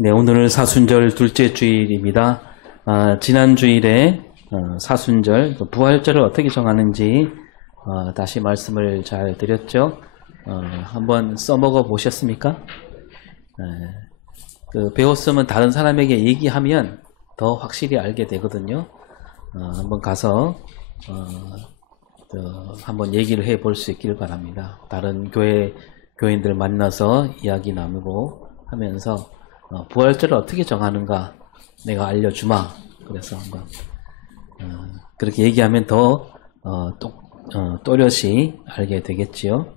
네, 오늘은 사순절 둘째 주일입니다. 지난 주일에 사순절, 부활절을 어떻게 정하는지 다시 말씀을 잘 드렸죠. 한번 써먹어 보셨습니까? 배웠으면 다른 사람에게 얘기하면 더 확실히 알게 되거든요. 한번 가서 한번 얘기를 해볼 수 있기를 바랍니다. 다른 교인들 만나서 이야기 나누고 하면서 부활절을 어떻게 정하는가 내가 알려주마. 그래서 한번 그렇게 얘기하면 더 또렷이 알게 되겠지요.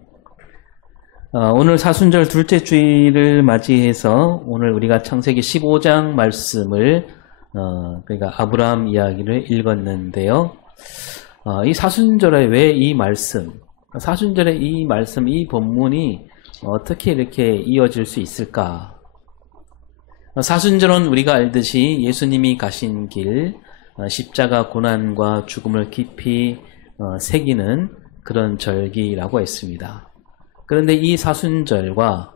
오늘 사순절 둘째 주일을 맞이해서 오늘 우리가 창세기 15장 말씀을 그러니까 아브라함 이야기를 읽었는데요. 이 사순절에 왜 이 말씀, 사순절에 이 말씀, 이 본문이 어떻게 이렇게 이어질 수 있을까? 사순절은 우리가 알듯이 예수님이 가신 길, 십자가 고난과 죽음을 깊이 새기는 그런 절기라고 했습니다. 그런데 이 사순절과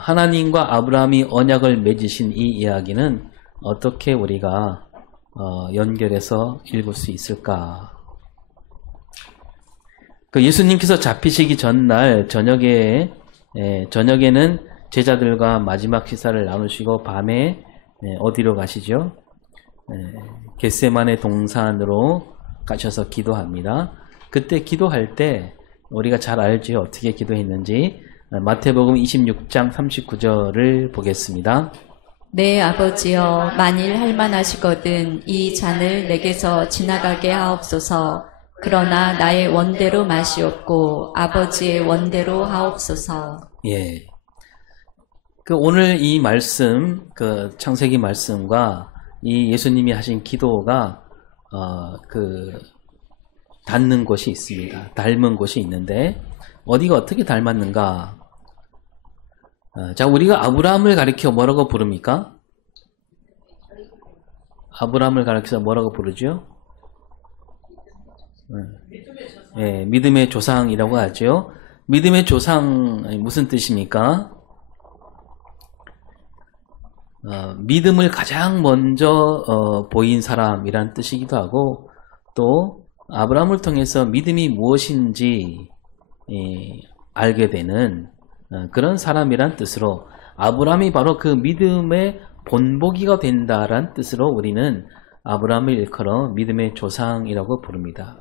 하나님과 아브라함이 언약을 맺으신 이 이야기는 어떻게 우리가 연결해서 읽을 수 있을까? 예수님께서 잡히시기 전날 저녁에는 제자들과 마지막 식사를 나누시고 밤에 어디로 가시죠? 겟세마네 동산으로 가셔서 기도합니다. 그때 기도할 때 우리가 잘 알죠? 어떻게 기도했는지. 마태복음 26장 39절을 보겠습니다. 네, 아버지여, 만일 할만하시거든 이 잔을 내게서 지나가게 하옵소서. 그러나 나의 원대로 마시옵고 아버지의 원대로 하옵소서. 예. 오늘 이 말씀, 창세기 말씀과 이 예수님이 하신 기도가 닿는 곳이 있습니다. 닮은 곳이 있는데 어디가 어떻게 닮았는가? 자, 우리가 아브라함을 가리켜 뭐라고 부릅니까? 아브라함을 가리켜서 뭐라고 부르죠? 예, 믿음의 조상이라고 하죠. 믿음의 조상 무슨 뜻입니까? 믿음을 가장 먼저 보인 사람이란 뜻이기도 하고, 또 아브라함을 통해서 믿음이 무엇인지 알게 되는 그런 사람이란 뜻으로, 아브라함이 바로 그 믿음의 본보기가 된다란 뜻으로 우리는 아브라함을 일컬어 믿음의 조상이라고 부릅니다.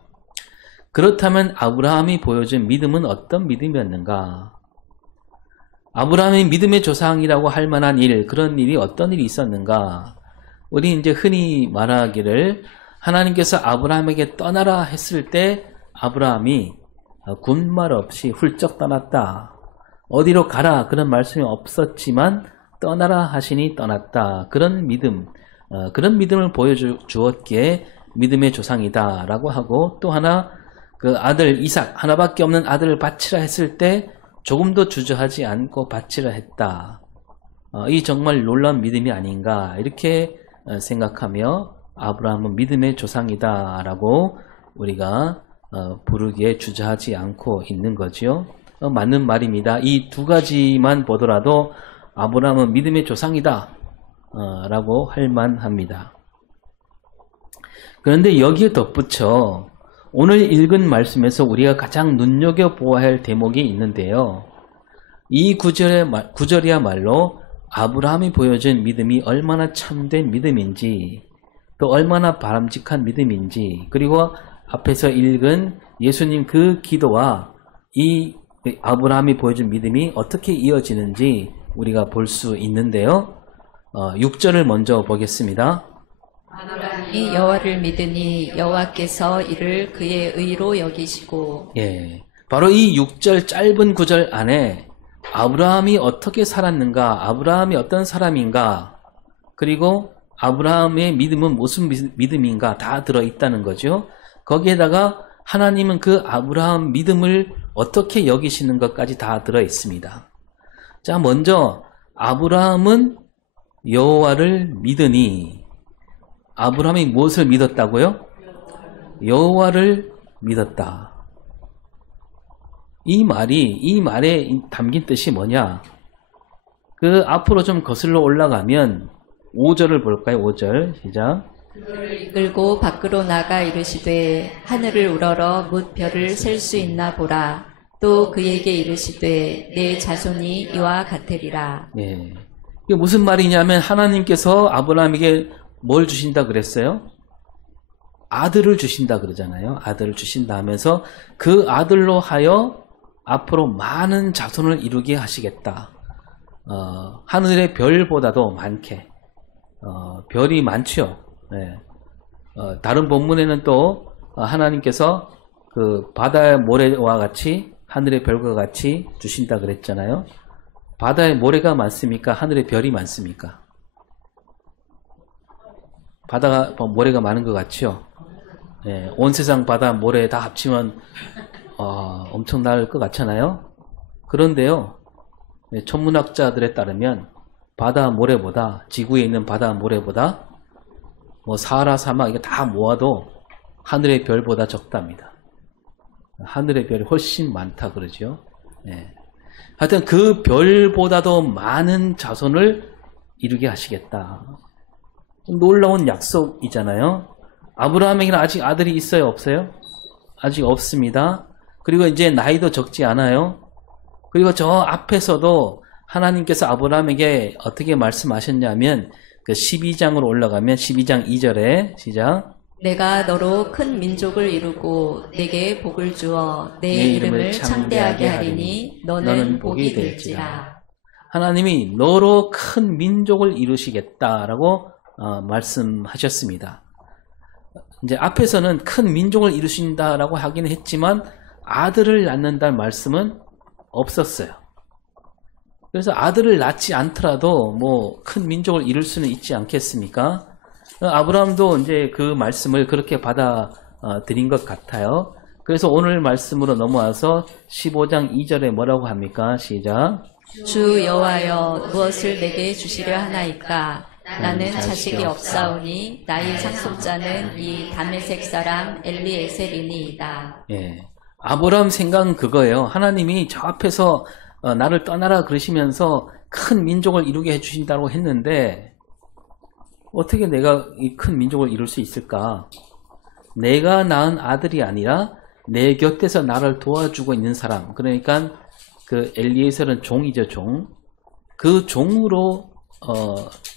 그렇다면 아브라함이 보여준 믿음은 어떤 믿음이었는가? 아브라함이 믿음의 조상이라고 할 만한 일, 그런 일이 어떤 일이 있었는가? 우리 이제 흔히 말하기를 하나님께서 아브라함에게 떠나라 했을 때 아브라함이 군말 없이 훌쩍 떠났다. 어디로 가라 그런 말씀이 없었지만 떠나라 하시니 떠났다. 그런 믿음, 그런 믿음을 보여주었기에 믿음의 조상이다라고 하고, 또 하나 그 아들 이삭, 하나밖에 없는 아들을 바치라 했을 때 조금도 주저하지 않고 바치라 했다. 이 정말 놀라운 믿음이 아닌가 이렇게 생각하며 아브라함은 믿음의 조상이다라고 우리가 부르기에 주저하지 않고 있는 거죠. 맞는 말입니다. 이 두 가지만 보더라도 아브라함은 믿음의 조상이다 라고 할 만합니다. 그런데 여기에 덧붙여 오늘 읽은 말씀에서 우리가 가장 눈여겨보아야 할 대목이 있는데요. 이 구절이야말로 아브라함이 보여준 믿음이 얼마나 참된 믿음인지, 또 얼마나 바람직한 믿음인지, 그리고 앞에서 읽은 예수님 그 기도와 이 아브라함이 보여준 믿음이 어떻게 이어지는지 우리가 볼 수 있는데요. 6절을 먼저 보겠습니다. 아브라함이 여호와를 믿으니 여호와께서 이를 그의 의로 여기시고. 예, 바로 이 6절 짧은 구절 안에 아브라함이 어떻게 살았는가, 아브라함이 어떤 사람인가, 그리고 아브라함의 믿음은 무슨 믿음인가 다 들어있다는 거죠. 거기에다가 하나님은 그 아브라함 믿음을 어떻게 여기시는 것까지 다 들어있습니다. 자, 먼저 아브라함은 여호와를 믿으니, 아브라함이 무엇을 믿었다고요? 여호와를 믿었다. 이 말에 담긴 뜻이 뭐냐? 그 앞으로 좀 거슬러 올라가면 5절을 볼까요? 5절 시작. 그를 이끌고 밖으로 나가 이르시되 하늘을 우러러 뭇 별을 셀 수 있나 보라. 또 그에게 이르시되 내 자손이 이와 같으리라. 예. 이게 무슨 말이냐면 하나님께서 아브라함에게 뭘 주신다 그랬어요? 아들을 주신다 그러잖아요. 아들을 주신다 하면서 그 아들로 하여 앞으로 많은 자손을 이루게 하시겠다. 하늘의 별보다도 많게. 별이 많죠. 네. 다른 본문에는 또 하나님께서 그 바다의 모래와 같이 하늘의 별과 같이 주신다 그랬잖아요. 바다의 모래가 많습니까? 하늘의 별이 많습니까? 바다가 모래가 많은 것 같죠? 네. 온 세상 바다 모래 다 합치면 엄청날 것 같잖아요. 그런데요, 네, 천문학자들에 따르면 바다 모래보다, 지구에 있는 바다 모래보다 뭐 사하라 사막 이거 다 모아도 하늘의 별보다 적답니다. 하늘의 별이 훨씬 많다 그러죠. 네. 하여튼 그 별보다도 많은 자손을 이루게 하시겠다. 놀라운 약속이잖아요. 아브라함에게는 아직 아들이 있어요? 없어요? 아직 없습니다. 그리고 이제 나이도 적지 않아요. 그리고 저 앞에서도 하나님께서 아브라함에게 어떻게 말씀하셨냐면 그 12장으로 올라가면 12장 2절에 시작. 내가 너로 큰 민족을 이루고 내게 복을 주어 내 이름을 창대하게 하리니 너는 복이 될지라. 하나님이 너로 큰 민족을 이루시겠다라고 말씀하셨습니다. 이제 앞에서는 큰 민족을 이루신다라고 하긴 했지만 아들을 낳는다는 말씀은 없었어요. 그래서 아들을 낳지 않더라도 뭐 큰 민족을 이룰 수는 있지 않겠습니까? 아브라함도 이제 그 말씀을 그렇게 받아들인 것 같아요. 그래서 오늘 말씀으로 넘어와서 15장 2절에 뭐라고 합니까? 시작. 주 여호와여 무엇을 내게 주시려 하나이까? 나는 자식이 없사오니 나의 상속자는 이 다메섹 사람 엘리에셀이니이다. 예, 아브라함 생각은 그거예요. 하나님이 저 앞에서 나를 떠나라 그러시면서 큰 민족을 이루게 해주신다고 했는데 어떻게 내가 이 큰 민족을 이룰 수 있을까? 내가 낳은 아들이 아니라 내 곁에서 나를 도와주고 있는 사람, 그러니까 그 엘리에셀은 종이죠, 종. 그 종으로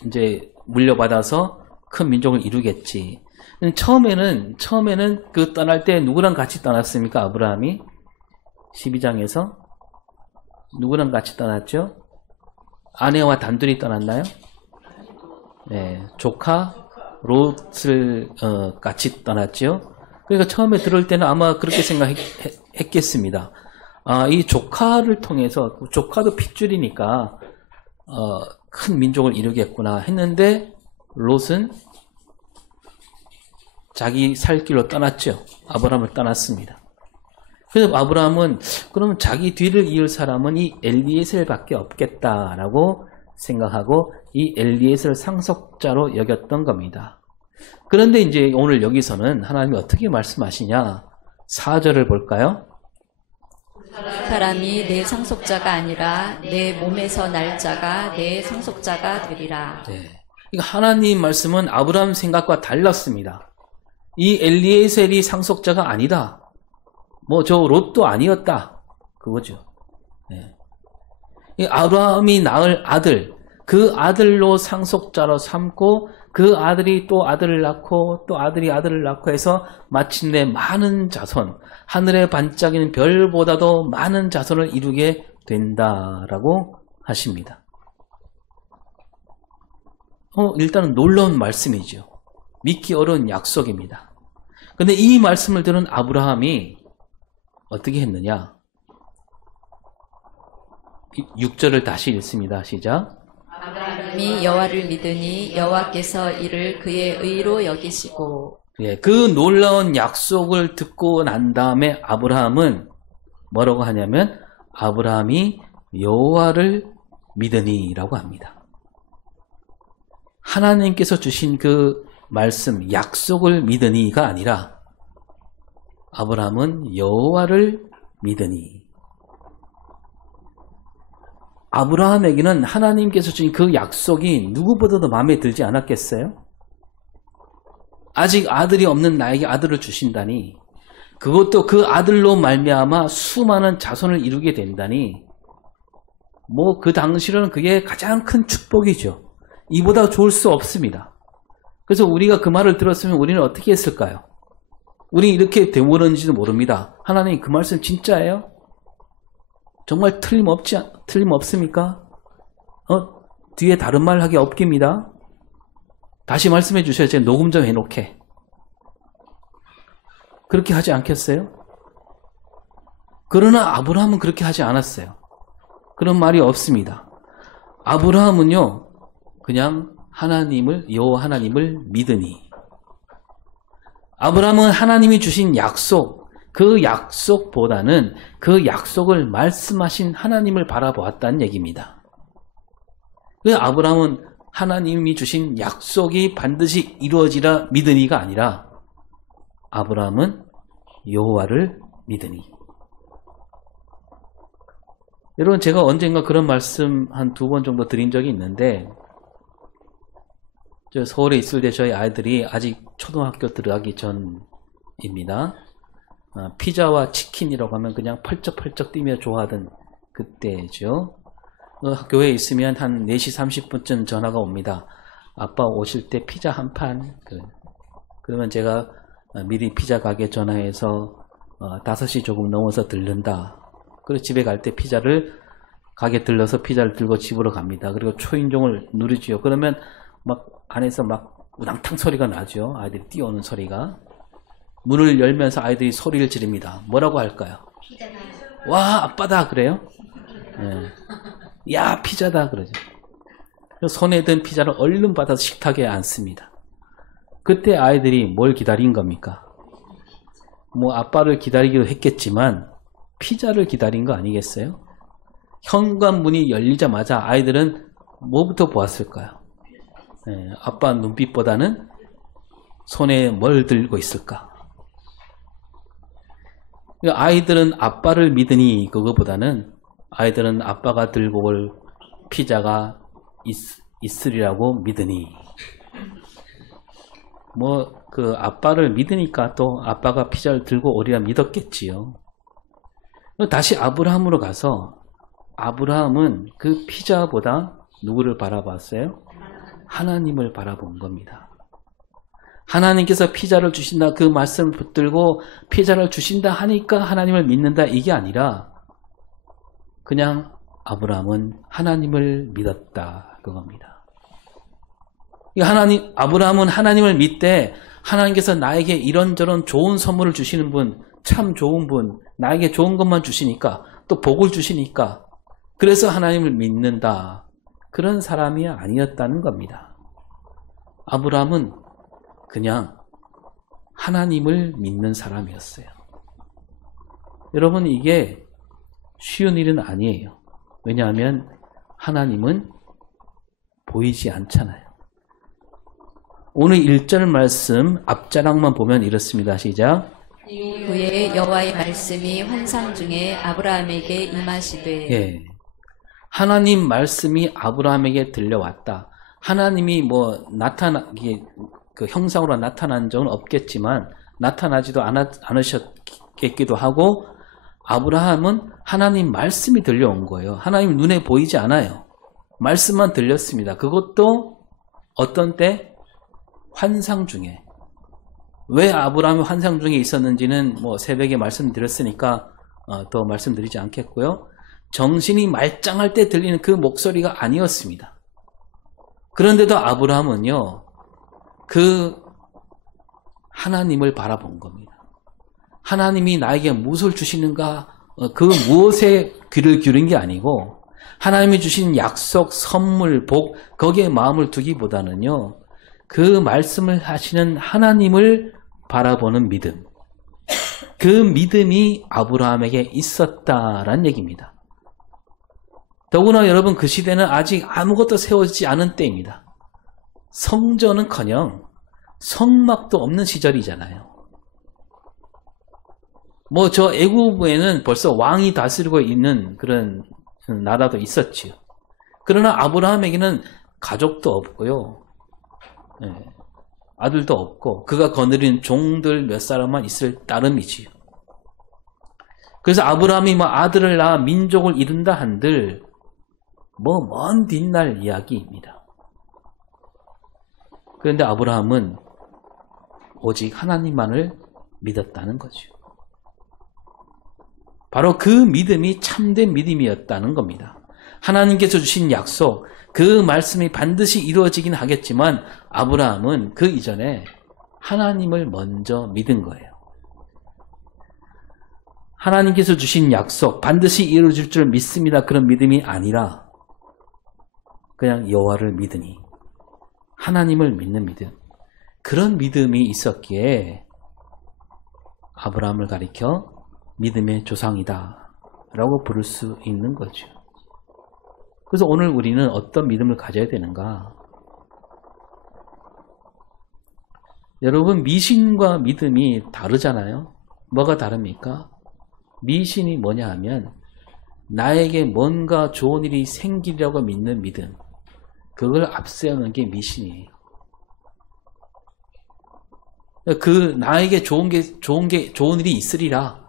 이제 물려받아서 큰 민족을 이루겠지. 처음에는 그 떠날 때 누구랑 같이 떠났습니까? 아브라함이 12장에서 누구랑 같이 떠났죠? 아내와 단둘이 떠났나요? 네, 조카 롯을 같이 떠났죠. 그러니까 처음에 들을 때는 아마 그렇게 생각했겠습니다. 이 조카를 통해서, 조카도 핏줄이니까 큰 민족을 이루겠구나 했는데 롯은 자기 살 길로 떠났죠. 아브라함을 떠났습니다. 그래서 아브라함은 그러면 자기 뒤를 이을 사람은 이 엘리에셀밖에 없겠다라고 생각하고 이 엘리에셀 상속자로 여겼던 겁니다. 그런데 이제 오늘 여기서는 하나님이 어떻게 말씀하시냐? 4절을 볼까요? 사람이 내 상속자가 아니라 내 몸에서 날 자가 내 상속자가 되리라. 네. 하나님 말씀은 아브라함 생각과 달랐습니다. 이 엘리에셀이 상속자가 아니다. 뭐 저 롯도 아니었다. 그거죠. 네. 이 아브라함이 낳을 아들, 그 아들로 상속자로 삼고 그 아들이 또 아들을 낳고 또 아들이 아들을 낳고 해서 마침내 많은 자손, 하늘에 반짝이는 별보다도 많은 자손을 이루게 된다라고 하십니다. 일단은 놀라운 말씀이죠. 믿기 어려운 약속입니다. 근데 이 말씀을 들은 아브라함이 어떻게 했느냐? 6절을 다시 읽습니다. 시작. 아브라함이 여호와를 믿으니 여호와께서 이를 그의 의로 여기시고. 예, 그 놀라운 약속을 듣고 난 다음에 아브라함은 뭐라고 하냐면 아브라함이 여호와를 믿으니라고 합니다. 하나님께서 주신 그 말씀, 약속을 믿으니가 아니라 아브라함은 여호와를 믿으니. 아브라함에게는 하나님께서 주신 그 약속이 누구보다도 마음에 들지 않았겠어요? 아직 아들이 없는 나에게 아들을 주신다니, 그것도 그 아들로 말미암아 수많은 자손을 이루게 된다니, 뭐 그 당시로는 그게 가장 큰 축복이죠. 이보다 좋을 수 없습니다. 그래서 우리가 그 말을 들었으면 우리는 어떻게 했을까요? 우리 이렇게 되물었는지도 모릅니다. 하나님, 그 말씀 진짜예요? 정말 틀림없습니까? 뒤에 다른 말 하기 없깁니다. 다시 말씀해 주셔야 제가 녹음 좀 해놓게. 그렇게 하지 않겠어요? 그러나 아브라함은 그렇게 하지 않았어요. 그런 말이 없습니다. 아브라함은요, 그냥 여호와 하나님을 믿으니. 아브라함은 하나님이 주신 약속, 그 약속보다는 그 약속을 말씀하신 하나님을 바라보았다는 얘기입니다. 그래서 아브라함은 하나님이 주신 약속이 반드시 이루어지라 믿으니가 아니라 아브라함은 여호와를 믿으니. 여러분, 제가 언젠가 그런 말씀 한 2번 정도 드린 적이 있는데, 저 서울에 있을 때 저희 아이들이 아직 초등학교 들어가기 전입니다. 피자와 치킨이라고 하면 그냥 펄쩍펄쩍 뛰며 좋아하던 그때죠. 교회에 있으면 한 4시 30분쯤 전화가 옵니다. 아빠 오실 때 피자 한 판. 그러면 제가 미리 피자 가게 전화해서 5시 조금 넘어서 들른다. 그리고 집에 갈 때 가게 들러서 피자를 들고 집으로 갑니다. 그리고 초인종을 누르지요. 그러면 막 안에서 막 우당탕 소리가 나죠. 아이들이 뛰어오는 소리가. 문을 열면서 아이들이 소리를 지릅니다. 뭐라고 할까요? 피자다. 와, 아빠다 그래요? 네. 야, 피자다 그러죠. 손에 든 피자를 얼른 받아서 식탁에 앉습니다. 그때 아이들이 뭘 기다린 겁니까? 뭐 아빠를 기다리기도 했겠지만 피자를 기다린 거 아니겠어요? 현관문이 열리자마자 아이들은 뭐부터 보았을까요? 네, 아빠 눈빛보다는 손에 뭘 들고 있을까? 아이들은 아빠를 믿으니 그거보다는 아이들은 아빠가 들고 올 피자가 있으리라고 믿으니. 뭐 그 아빠를 믿으니까 또 아빠가 피자를 들고 오리라 믿었겠지요. 다시 아브라함으로 가서 아브라함은 그 피자보다 누구를 바라봤어요? 하나님을 바라본 겁니다. 하나님께서 피자를 주신다, 그 말씀을 붙들고 피자를 주신다 하니까 하나님을 믿는다, 이게 아니라 그냥 아브라함은 하나님을 믿었다, 그겁니다. 아브라함은 하나님을 믿되 하나님께서 나에게 이런저런 좋은 선물을 주시는 분, 참 좋은 분, 나에게 좋은 것만 주시니까, 또 복을 주시니까, 그래서 하나님을 믿는다, 그런 사람이 아니었다는 겁니다. 아브라함은 그냥 하나님을 믿는 사람이었어요. 여러분, 이게 쉬운 일은 아니에요. 왜냐하면 하나님은 보이지 않잖아요. 오늘 1절 말씀 앞자락만 보면 이렇습니다. 시작. 이후에 여호와의 말씀이 환상 중에 아브라함에게 임하시되. 예. 하나님 말씀이 아브라함에게 들려왔다. 하나님이 뭐 그 형상으로 나타난 적은 없겠지만 나타나지도 않으셨겠기도 하고, 아브라함은 하나님 말씀이 들려온 거예요. 하나님 눈에 보이지 않아요. 말씀만 들렸습니다. 그것도 어떤 때? 환상 중에. 왜 아브라함이 환상 중에 있었는지는 뭐 새벽에 말씀드렸으니까 더 말씀드리지 않겠고요. 정신이 말짱할 때 들리는 그 목소리가 아니었습니다. 그런데도 아브라함은요, 그 하나님을 바라본 겁니다. 하나님이 나에게 무엇을 주시는가, 그 무엇에 귀를 기울인 게 아니고 하나님이 주신 약속, 선물, 복, 거기에 마음을 두기보다는요, 그 말씀을 하시는 하나님을 바라보는 믿음, 그 믿음이 아브라함에게 있었다라는 얘기입니다. 더구나 여러분, 그 시대는 아직 아무것도 세워지지 않은 때입니다. 성전은커녕 성막도 없는 시절이잖아요. 뭐 저 애굽에는 벌써 왕이 다스리고 있는 그런 나라도 있었지요. 그러나 아브라함에게는 가족도 없고요. 예, 아들도 없고 그가 거느린 종들 몇 사람만 있을 따름이지요. 그래서 아브라함이 뭐 아들을 낳아 민족을 이룬다 한들 뭐 먼 뒷날 이야기입니다. 그런데 아브라함은 오직 하나님만을 믿었다는 거죠. 바로 그 믿음이 참된 믿음이었다는 겁니다. 하나님께서 주신 약속, 그 말씀이 반드시 이루어지긴 하겠지만 아브라함은 그 이전에 하나님을 먼저 믿은 거예요. 하나님께서 주신 약속, 반드시 이루어질 줄 믿습니다. 그런 믿음이 아니라 그냥 여호와를 믿으니 하나님을 믿는 믿음. 그런 믿음이 있었기에 아브라함을 가리켜 믿음의 조상이다 라고 부를 수 있는 거죠. 그래서 오늘 우리는 어떤 믿음을 가져야 되는가? 여러분, 미신과 믿음이 다르잖아요. 뭐가 다릅니까? 미신이 뭐냐 하면 나에게 뭔가 좋은 일이 생기리라고 믿는 믿음, 그걸 앞세우는 게 미신이에요. 그 나에게 좋은 일이 있으리라,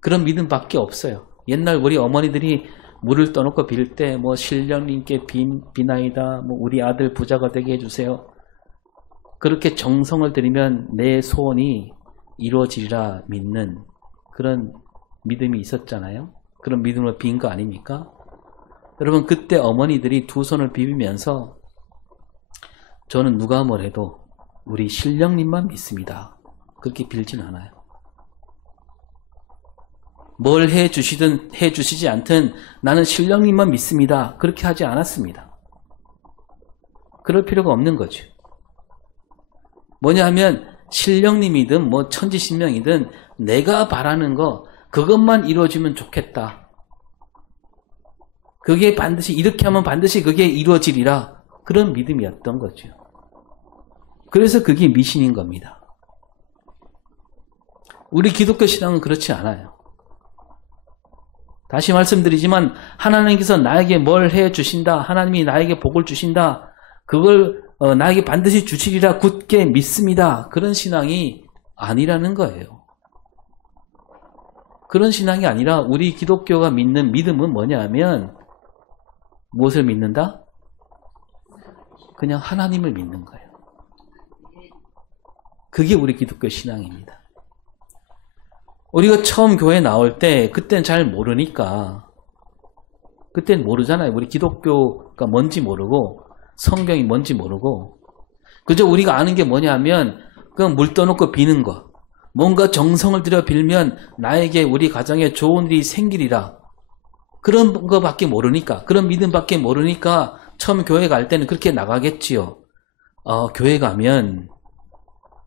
그런 믿음밖에 없어요. 옛날 우리 어머니들이 물을 떠놓고 빌 때 뭐 신령님께 비나이다, 뭐 우리 아들 부자가 되게 해주세요. 그렇게 정성을 들이면 내 소원이 이루어지리라 믿는 그런 믿음이 있었잖아요. 그런 믿음으로 빈 거 아닙니까? 여러분, 그때 어머니들이 두 손을 비비면서 저는 누가 뭐래도 우리 신령님만 믿습니다, 그렇게 빌진 않아요. 뭘 해주시든 해주시지 않든 나는 신령님만 믿습니다, 그렇게 하지 않았습니다. 그럴 필요가 없는 거죠. 뭐냐 하면 신령님이든 뭐 천지신명이든 내가 바라는 거 그것만 이루어지면 좋겠다, 그게 반드시 이렇게 하면 반드시 그게 이루어지리라, 그런 믿음이었던 거죠. 그래서 그게 미신인 겁니다. 우리 기독교 신앙은 그렇지 않아요. 다시 말씀드리지만 하나님께서 나에게 뭘 해주신다, 하나님이 나에게 복을 주신다, 그걸 나에게 반드시 주시리라 굳게 믿습니다, 그런 신앙이 아니라는 거예요. 그런 신앙이 아니라 우리 기독교가 믿는 믿음은 뭐냐 하면 무엇을 믿는다? 그냥 하나님을 믿는 거예요. 그게 우리 기독교 신앙입니다. 우리가 처음 교회 나올 때 그때는 잘 모르니까, 그때는 모르잖아요. 우리 기독교가 뭔지 모르고 성경이 뭔지 모르고 그저 우리가 아는 게 뭐냐 하면 그냥 물 떠놓고 비는 거, 뭔가 정성을 들여 빌면 나에게 우리 가정에 좋은 일이 생기리라, 그런 거밖에 모르니까, 그런 믿음밖에 모르니까 처음 교회 갈 때는 그렇게 나가겠지요. 교회 가면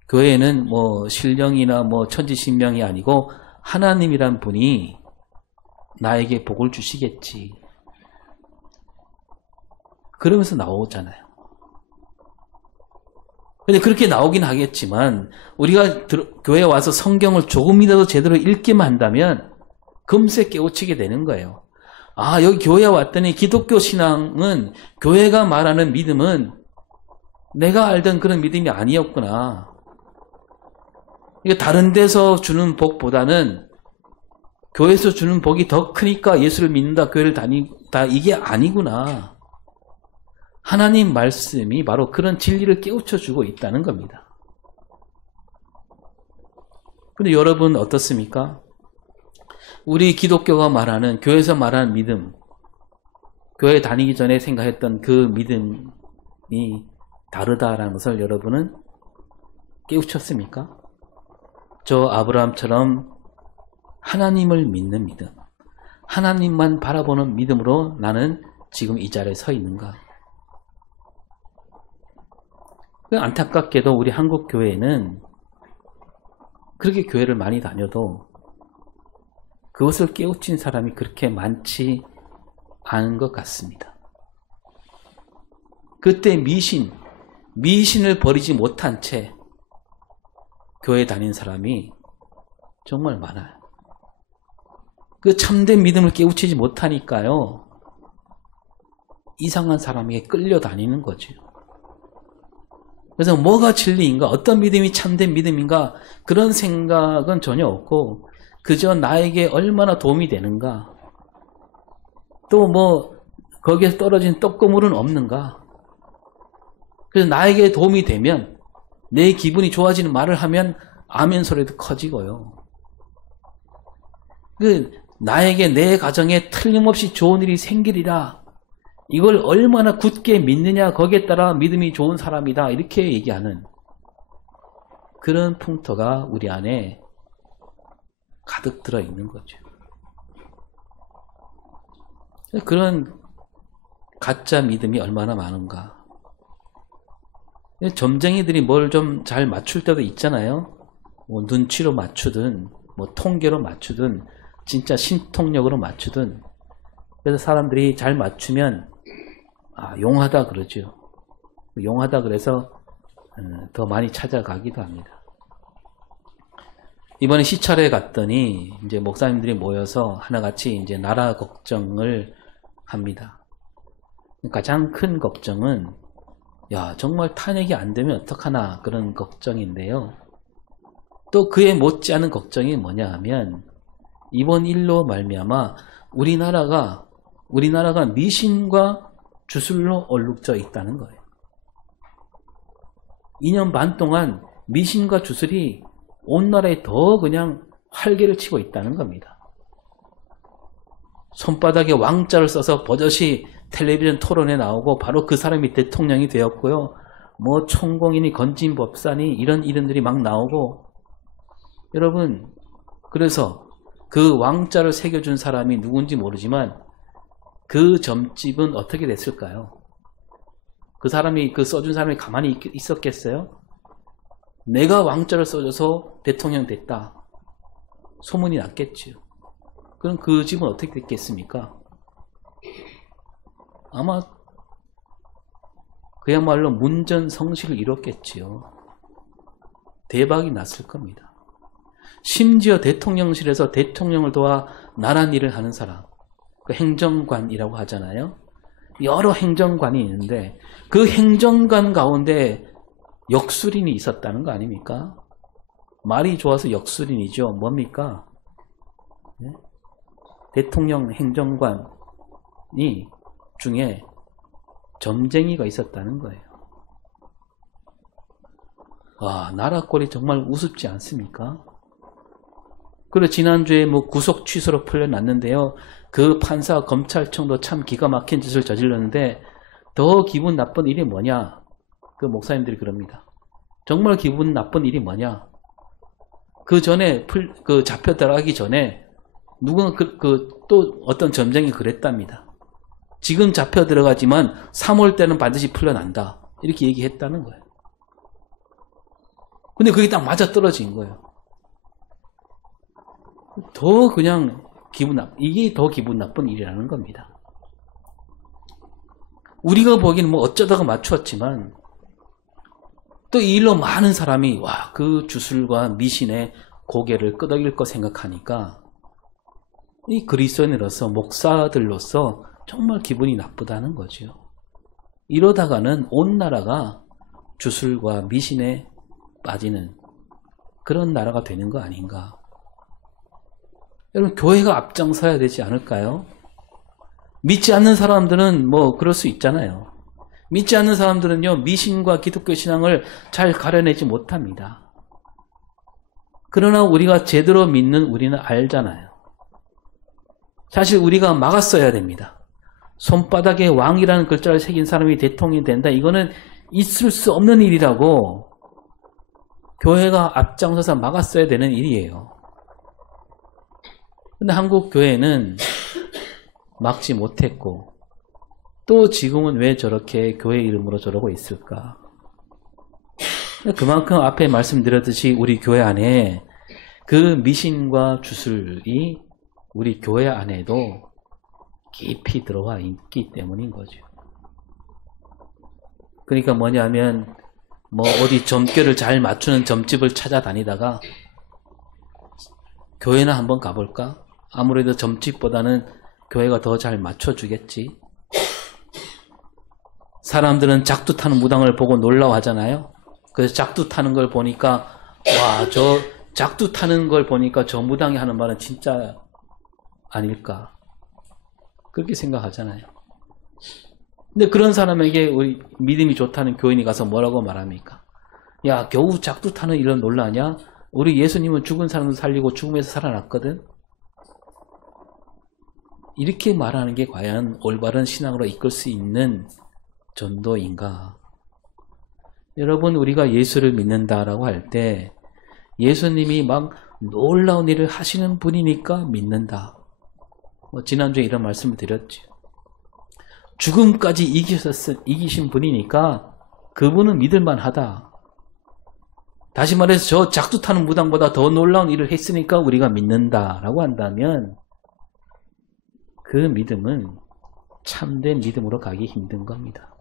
교회는 뭐 신령이나 뭐 천지신명이 아니고 하나님이란 분이 나에게 복을 주시겠지, 그러면서 나오잖아요. 근데 그렇게 나오긴 하겠지만 우리가 교회에 와서 성경을 조금이라도 제대로 읽기만 한다면 금세 깨우치게 되는 거예요. 아, 여기 교회에 왔더니 기독교 신앙은, 교회가 말하는 믿음은 내가 알던 그런 믿음이 아니었구나. 이게 다른 데서 주는 복보다는 교회에서 주는 복이 더 크니까 예수를 믿는다, 교회를 다닌다, 이게 아니구나. 하나님 말씀이 바로 그런 진리를 깨우쳐주고 있다는 겁니다. 근데 여러분 어떻습니까? 우리 기독교가 말하는, 교회에서 말하는 믿음, 교회 다니기 전에 생각했던 그 믿음이 다르다라는 것을 여러분은 깨우쳤습니까? 저 아브라함처럼 하나님을 믿는 믿음, 하나님만 바라보는 믿음으로 나는 지금 이 자리에 서 있는가? 안타깝게도 우리 한국 교회는 그렇게 교회를 많이 다녀도 그것을 깨우친 사람이 그렇게 많지 않은 것 같습니다. 그때 미신을 버리지 못한 채 교회 다닌 사람이 정말 많아요. 그 참된 믿음을 깨우치지 못하니까요, 이상한 사람에게 끌려다니는 거죠. 그래서 뭐가 진리인가, 어떤 믿음이 참된 믿음인가, 그런 생각은 전혀 없고 그저 나에게 얼마나 도움이 되는가, 또 뭐 거기에서 떨어진 떡고물은 없는가. 그래서 나에게 도움이 되면, 내 기분이 좋아지는 말을 하면 아멘 소리도 커지고요. 나에게 내 가정에 틀림없이 좋은 일이 생기리라, 이걸 얼마나 굳게 믿느냐, 거기에 따라 믿음이 좋은 사람이다, 이렇게 얘기하는 그런 풍토가 우리 안에 가득 들어있는 거죠. 그런 가짜 믿음이 얼마나 많은가. 점쟁이들이 뭘 좀 잘 맞출 때도 있잖아요. 뭐 눈치로 맞추든 뭐 통계로 맞추든 진짜 신통력으로 맞추든. 그래서 사람들이 잘 맞추면 용하다 그러죠. 용하다 그래서 더 많이 찾아가기도 합니다. 이번에 시찰에 갔더니 이제 목사님들이 모여서 하나같이 이제 나라 걱정을 합니다. 가장 큰 걱정은 정말 탄핵이 안 되면 어떡하나, 그런 걱정인데요. 또 그에 못지않은 걱정이 뭐냐 하면, 이번 일로 말미암아 우리나라가 미신과 주술로 얼룩져 있다는 거예요. 2년 반 동안 미신과 주술이 온 나라에 더 그냥 활개를 치고 있다는 겁니다. 손바닥에 왕자를 써서 버젓이 텔레비전 토론에 나오고 바로 그 사람이 대통령이 되었고요. 뭐 총공인이 건진법산이 이런 이름들이 막 나오고. 여러분, 그래서 그 왕자를 새겨준 사람이 누군지 모르지만 그 점집은 어떻게 됐을까요? 그 사람이, 그 써준 사람이 가만히 있었겠어요? 내가 왕자를 써줘서 대통령 됐다, 소문이 났겠지요. 그럼 그 집은 어떻게 됐겠습니까? 아마 그야말로 문전성시를 이뤘겠지요. 대박이 났을 겁니다. 심지어 대통령실에서 대통령을 도와 나란 일을 하는 사람, 그 행정관이라고 하잖아요. 여러 행정관이 있는데 그 행정관 가운데 역술인이 있었다는 거 아닙니까? 말이 좋아서 역술인이죠. 뭡니까? 네? 대통령 행정관이 중에 점쟁이가 있었다는 거예요. 나라 꼴이 정말 우습지 않습니까? 그리고 지난주에 뭐 구속 취소로 풀려났는데요. 그 판사 검찰청도 참 기가 막힌 짓을 저질렀는데 더 기분 나쁜 일이 뭐냐? 그 목사님들이 그럽니다. 정말 기분 나쁜 일이 뭐냐? 그 전에 잡혀 들어가기 전에 누군가 또 어떤 점쟁이 그랬답니다. 지금 잡혀 들어가지만 3월 때는 반드시 풀려난다, 이렇게 얘기했다는 거예요. 근데 그게 딱 맞아 떨어진 거예요. 더 그냥 이게 더 기분 나쁜 일이라는 겁니다. 우리가 보기에는 뭐 어쩌다가 맞추었지만 또 이 일로 많은 사람이 그 주술과 미신의 고개를 끄덕일 거 생각하니까 이 그리스도인으로서, 목사들로서 정말 기분이 나쁘다는 거죠. 이러다가는 온 나라가 주술과 미신에 빠지는 그런 나라가 되는 거 아닌가. 여러분, 교회가 앞장서야 되지 않을까요? 믿지 않는 사람들은 뭐 그럴 수 있잖아요. 믿지 않는 사람들은요, 미신과 기독교 신앙을 잘 가려내지 못합니다. 그러나 우리가 제대로 믿는 우리는 알잖아요. 사실 우리가 막았어야 됩니다. 손바닥에 왕이라는 글자를 새긴 사람이 대통령이 된다, 이거는 있을 수 없는 일이라고 교회가 앞장서서 막았어야 되는 일이에요. 근데 한국 교회는 막지 못했고, 또 지금은 왜 저렇게 교회 이름으로 저러고 있을까? 그만큼 앞에 말씀드렸듯이 우리 교회 안에 그 미신과 주술이 우리 교회 안에도 깊이 들어와 있기 때문인 거죠. 그러니까 뭐냐면, 뭐 어디 점괘를 잘 맞추는 점집을 찾아다니다가 교회나 한번 가볼까? 아무래도 점집보다는 교회가 더 잘 맞춰주겠지. 사람들은 작두 타는 무당을 보고 놀라워하잖아요. 그래서 작두 타는 걸 보니까 와, 저 작두 타는 걸 보니까 저 무당이 하는 말은 진짜 아닐까 그렇게 생각하잖아요. 근데 그런 사람에게 우리 믿음이 좋다는 교인이 가서 뭐라고 말합니까? 야, 겨우 작두 타는 이런 놀라냐? 우리 예수님은 죽은 사람도 살리고 죽음에서 살아났거든. 이렇게 말하는 게 과연 올바른 신앙으로 이끌 수 있는 전도인가? 여러분, 우리가 예수를 믿는다라고 할 때 예수님이 막 놀라운 일을 하시는 분이니까 믿는다. 지난주에 이런 말씀을 드렸죠. 죽음까지 이기신 분이니까 그분은 믿을만하다. 다시 말해서 저 작두 타는 무당보다 더 놀라운 일을 했으니까 우리가 믿는다라고 한다면 그 믿음은 참된 믿음으로 가기 힘든 겁니다.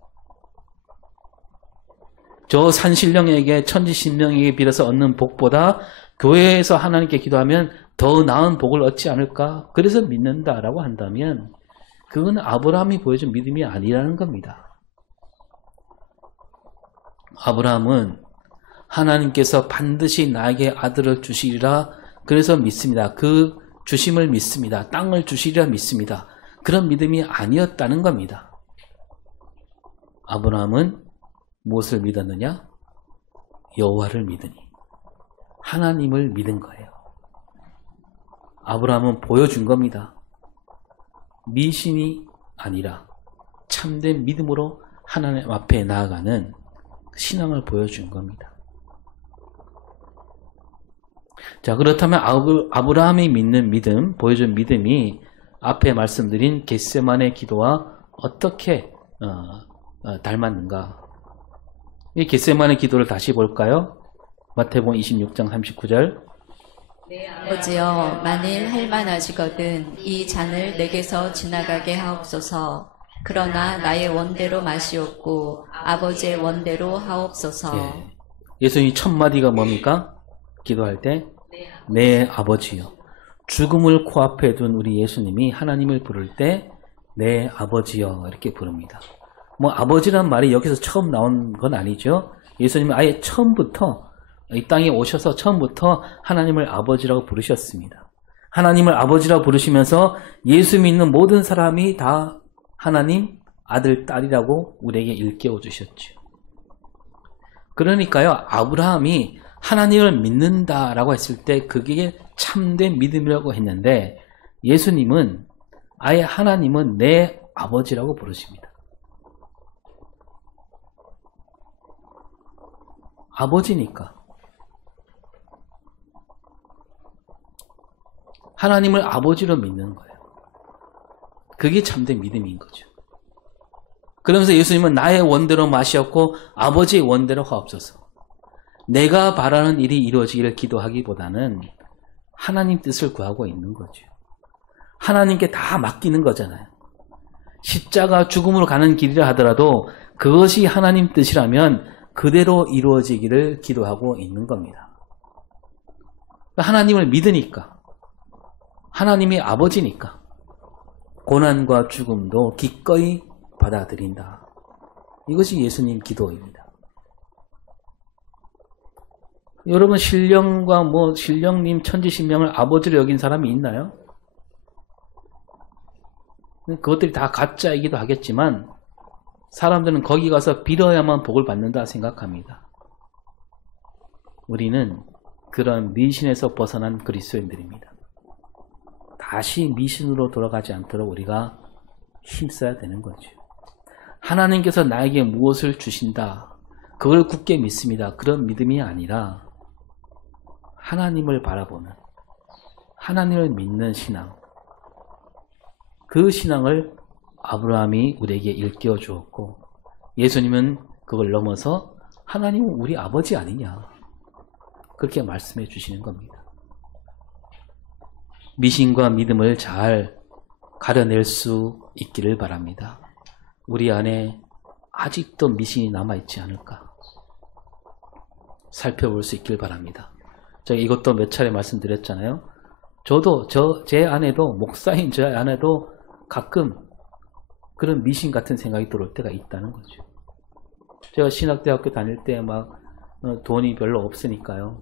저 산신령에게 천지신령에게 빌어서 얻는 복보다 교회에서 하나님께 기도하면 더 나은 복을 얻지 않을까? 그래서 믿는다라고 한다면 그건 아브라함이 보여준 믿음이 아니라는 겁니다. 아브라함은 하나님께서 반드시 나에게 아들을 주시리라 그래서 믿습니다. 그 주심을 믿습니다. 땅을 주시리라 믿습니다. 그런 믿음이 아니었다는 겁니다. 아브라함은 무엇을 믿었느냐? 여호와를 믿으니 하나님을 믿은 거예요. 아브라함은 보여준 겁니다. 미신이 아니라 참된 믿음으로 하나님 앞에 나아가는 신앙을 보여준 겁니다. 자, 그렇다면 아브라함이 믿는 믿음, 보여준 믿음이 앞에 말씀드린 겟세마네 기도와 어떻게 닮았는가? 이 겟세마네 기도를 다시 볼까요? 마태복음 26장 39절. 내 아버지여, 만일 할만하시거든 이 잔을 내게서 지나가게 하옵소서. 그러나 나의 원대로 마시옵고 아버지의 원대로 하옵소서. 예수님이 첫 마디가 뭡니까? 기도할 때 내 아버지요. 죽음을 코앞에 둔 우리 예수님이 하나님을 부를 때 내 아버지요 이렇게 부릅니다. 뭐 아버지란 말이 여기서 처음 나온 건 아니죠. 예수님은 아예 처음부터 이 땅에 오셔서 처음부터 하나님을 아버지라고 부르셨습니다. 하나님을 아버지라고 부르시면서 예수 믿는 모든 사람이 다 하나님 아들, 딸이라고 우리에게 일깨워 주셨죠. 그러니까요, 아브라함이 하나님을 믿는다라고 했을 때 그게 참된 믿음이라고 했는데 예수님은 아예 하나님은 내 아버지라고 부르십니다. 아버지니까. 하나님을 아버지로 믿는 거예요. 그게 참된 믿음인 거죠. 그러면서 예수님은 나의 원대로 마시옵고 아버지의 원대로 하옵소서. 내가 바라는 일이 이루어지기를 기도하기보다는 하나님 뜻을 구하고 있는 거죠. 하나님께 다 맡기는 거잖아요. 십자가 죽음으로 가는 길이라 하더라도 그것이 하나님 뜻이라면 그대로 이루어지기를 기도하고 있는 겁니다. 하나님을 믿으니까, 하나님이 아버지니까 고난과 죽음도 기꺼이 받아들인다. 이것이 예수님 기도입니다. 여러분, 신령과 신령님, 천지신명을 아버지로 여긴 사람이 있나요? 그것들이 다 가짜이기도 하겠지만 사람들은 거기 가서 빌어야만 복을 받는다 생각합니다. 우리는 그런 미신에서 벗어난 그리스도인들입니다. 다시 미신으로 돌아가지 않도록 우리가 힘써야 되는 거죠. 하나님께서 나에게 무엇을 주신다, 그걸 굳게 믿습니다. 그런 믿음이 아니라 하나님을 바라보는, 하나님을 믿는 신앙, 그 신앙을 아브라함이 우리에게 일깨워 주었고 예수님은 그걸 넘어서 하나님은 우리 아버지 아니냐 그렇게 말씀해 주시는 겁니다. 미신과 믿음을 잘 가려낼 수 있기를 바랍니다. 우리 안에 아직도 미신이 남아있지 않을까 살펴볼 수 있길 바랍니다. 제가 이것도 몇 차례 말씀드렸잖아요. 저도 제 안에도, 목사인 제 안에도 가끔 그런 미신 같은 생각이 들어올 때가 있다는 거죠. 제가 신학대학교 다닐 때 막 돈이 별로 없으니까요.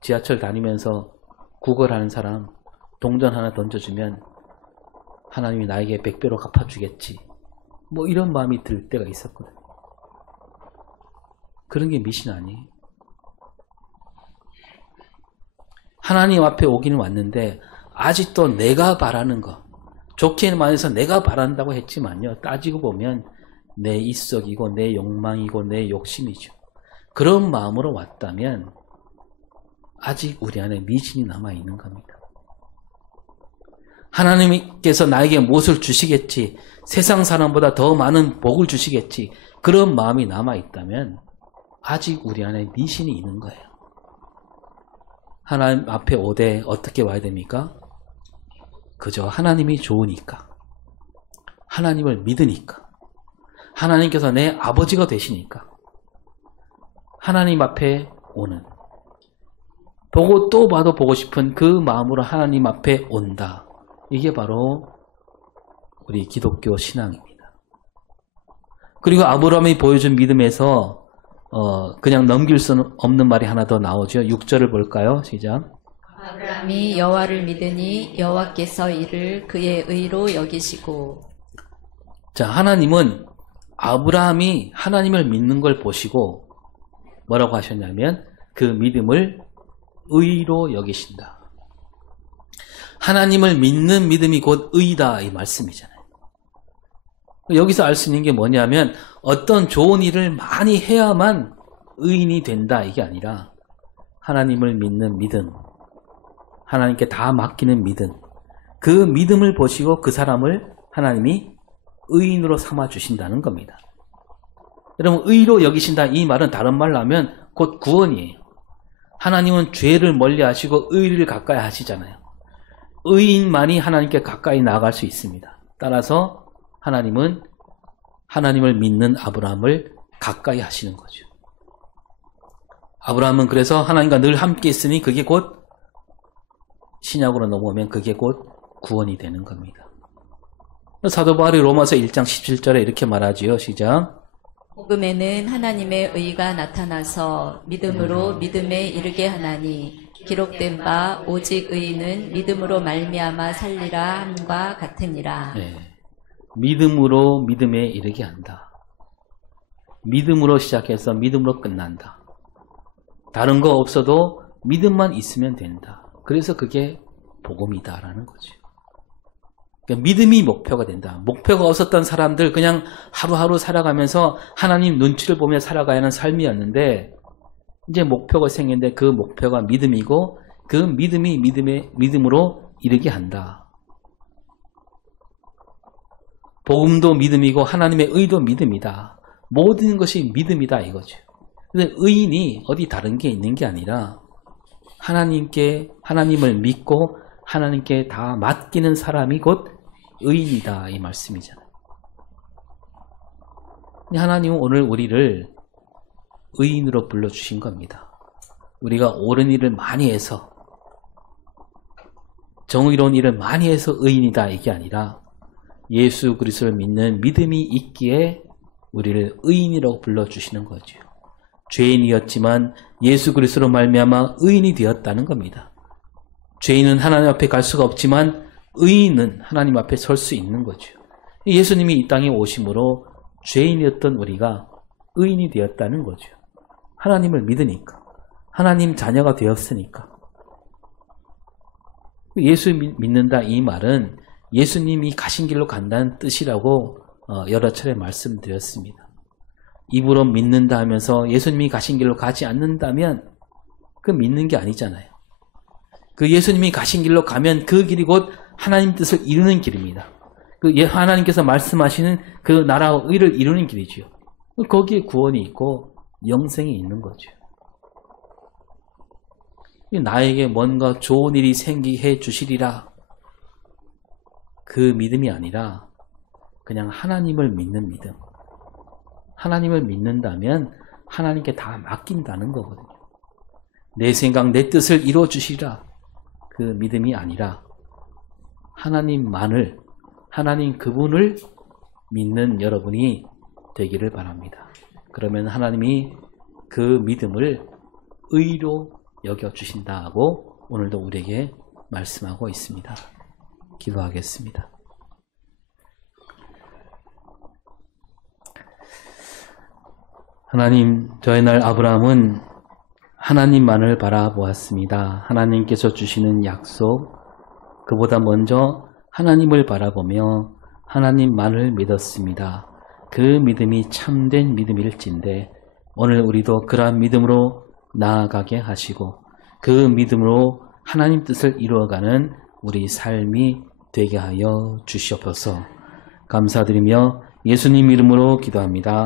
지하철 다니면서 구걸하는 사람 동전 하나 던져주면 하나님이 나에게 100배로 갚아주겠지. 뭐 이런 마음이 들 때가 있었거든요. 그런 게 미신 아니에요. 하나님 앞에 오기는 왔는데 아직도 내가 바라는 거, 좋게 말해서 내가 바란다고 했지만요. 따지고 보면 내 입속이고 내 욕망이고 내 욕심이죠. 그런 마음으로 왔다면 아직 우리 안에 미신이 남아있는 겁니다. 하나님께서 나에게 무엇을 주시겠지, 세상 사람보다 더 많은 복을 주시겠지, 그런 마음이 남아있다면 아직 우리 안에 미신이 있는 거예요. 하나님 앞에 오되 어떻게 와야 됩니까? 그저 하나님이 좋으니까, 하나님을 믿으니까, 하나님께서 내 아버지가 되시니까 하나님 앞에 오는, 보고 또 봐도 보고 싶은 그 마음으로 하나님 앞에 온다. 이게 바로 우리 기독교 신앙입니다. 그리고 아브라함이 보여준 믿음에서 그냥 넘길 수 없는 말이 하나 더 나오죠. 6절을 볼까요? 시작. 아브라함이 여호와를 믿으니 여호와께서 이를 그의 의로 여기시고. 자, 하나님은 아브라함이 하나님을 믿는 걸 보시고 뭐라고 하셨냐면 그 믿음을 의로 여기신다. 하나님을 믿는 믿음이 곧 의다, 이 말씀이잖아요. 여기서 알 수 있는 게 뭐냐면 어떤 좋은 일을 많이 해야만 의인이 된다, 이게 아니라 하나님을 믿는 믿음, 하나님께 다 맡기는 믿음, 그 믿음을 보시고 그 사람을 하나님이 의인으로 삼아 주신다는 겁니다. 여러분, 의로 여기신다, 이 말은 다른 말로 하면 곧 구원이에요. 하나님은 죄를 멀리 하시고 의를 가까이 하시잖아요. 의인만이 하나님께 가까이 나아갈 수 있습니다. 따라서 하나님은 하나님을 믿는 아브라함을 가까이 하시는 거죠. 아브라함은 그래서 하나님과 늘 함께 있으니 그게 곧 신약으로 넘어오면 그게 곧 구원이 되는 겁니다. 사도 바울이 로마서 1장 17절에 이렇게 말하지요. 시작. 복음에는 하나님의 의가 나타나서 믿음으로 믿음에 이르게 하나니 기록된 바 오직 의인은 믿음으로 말미암아 살리라 함과 같으니라. 네. 믿음으로 믿음에 이르게 한다. 믿음으로 시작해서 믿음으로 끝난다. 다른 거 없어도 믿음만 있으면 된다. 그래서 그게 복음이다라는 거죠. 그러니까 믿음이 목표가 된다. 목표가 없었던 사람들 그냥 하루하루 살아가면서 하나님 눈치를 보며 살아가야 하는 삶이었는데 이제 목표가 생겼는데 그 목표가 믿음이고 그 믿음이 믿음으로 이르게 한다. 복음도 믿음이고 하나님의 의도 믿음이다. 모든 것이 믿음이다 이거죠. 근데 의인이 어디 다른 게 있는 게 아니라 하나님을 믿고 하나님께 다 맡기는 사람이 곧 의인이다 이 말씀이잖아요. 하나님은 오늘 우리를 의인으로 불러주신 겁니다. 우리가 옳은 일을 많이 해서 정의로운 일을 많이 해서 의인이다 이게 아니라 예수 그리스도를 믿는 믿음이 있기에 우리를 의인이라고 불러주시는 거죠. 죄인이었지만 예수 그리스도로 말미암아 의인이 되었다는 겁니다. 죄인은 하나님 앞에 갈 수가 없지만 의인은 하나님 앞에 설 수 있는 거죠. 예수님이 이 땅에 오심으로 죄인이었던 우리가 의인이 되었다는 거죠. 하나님을 믿으니까. 하나님 자녀가 되었으니까. 예수 믿는다 이 말은 예수님이 가신 길로 간다는 뜻이라고 여러 차례 말씀드렸습니다. 입으로 믿는다 하면서 예수님이 가신 길로 가지 않는다면 그 믿는 게 아니잖아요. 그 예수님이 가신 길로 가면 그 길이 곧 하나님 뜻을 이루는 길입니다. 그 하나님께서 말씀하시는 그 나라와 의를 이루는 길이죠. 거기에 구원이 있고 영생이 있는 거죠. 나에게 뭔가 좋은 일이 생기게 해 주시리라. 그 믿음이 아니라 그냥 하나님을 믿는 믿음. 하나님을 믿는다면 하나님께 다 맡긴다는 거거든요. 내 생각, 내 뜻을 이루어 주시리라. 그 믿음이 아니라 하나님만을, 하나님 그분을 믿는 여러분이 되기를 바랍니다. 그러면 하나님이 그 믿음을 의로 여겨주신다고 오늘도 우리에게 말씀하고 있습니다. 기도하겠습니다. 하나님, 저의 날 아브라함은 하나님만을 바라보았습니다. 하나님께서 주시는 약속, 그보다 먼저 하나님을 바라보며 하나님만을 믿었습니다. 그 믿음이 참된 믿음일진데 오늘 우리도 그러한 믿음으로 나아가게 하시고 그 믿음으로 하나님 뜻을 이루어가는 우리 삶이 되게 하여 주시옵소서. 감사드리며 예수님 이름으로 기도합니다.